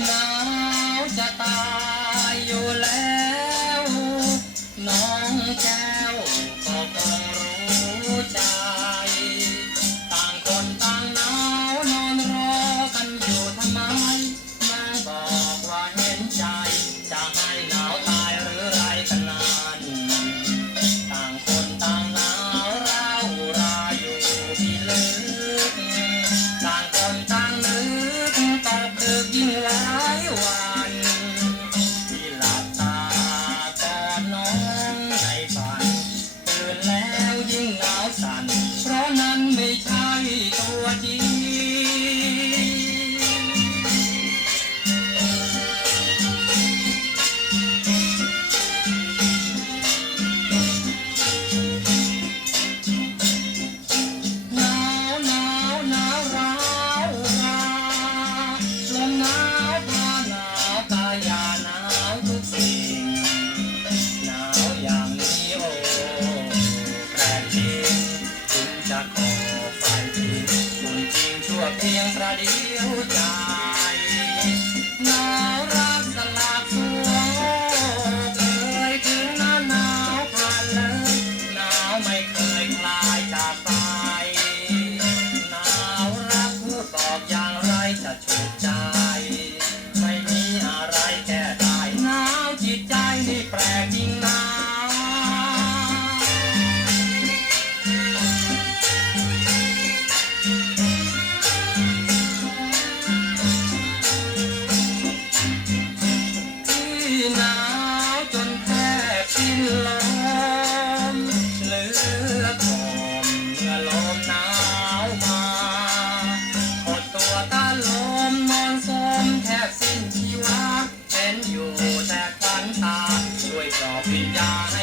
না สียงประเดียวใจนาวรักสลากสวยเคยถึงหน้าหนาวผ่านเลยหนาวไม่เคยคลายจากไปหนาวรักผู้ตอกอย่างไรจะฉุกใจ ไม่มีอะไรแก้ได้หนาวจิตใจนี่แปลกจริงนะ ที่หนาวจนแทบสิ้นลมเหลือคมเมื่อลมหนาวมาหดตัวต้านลมนอนสมแทบสิ้นชีวะเป็นอยู่แต่ฝันตาช่วยปอบวิญญาณใ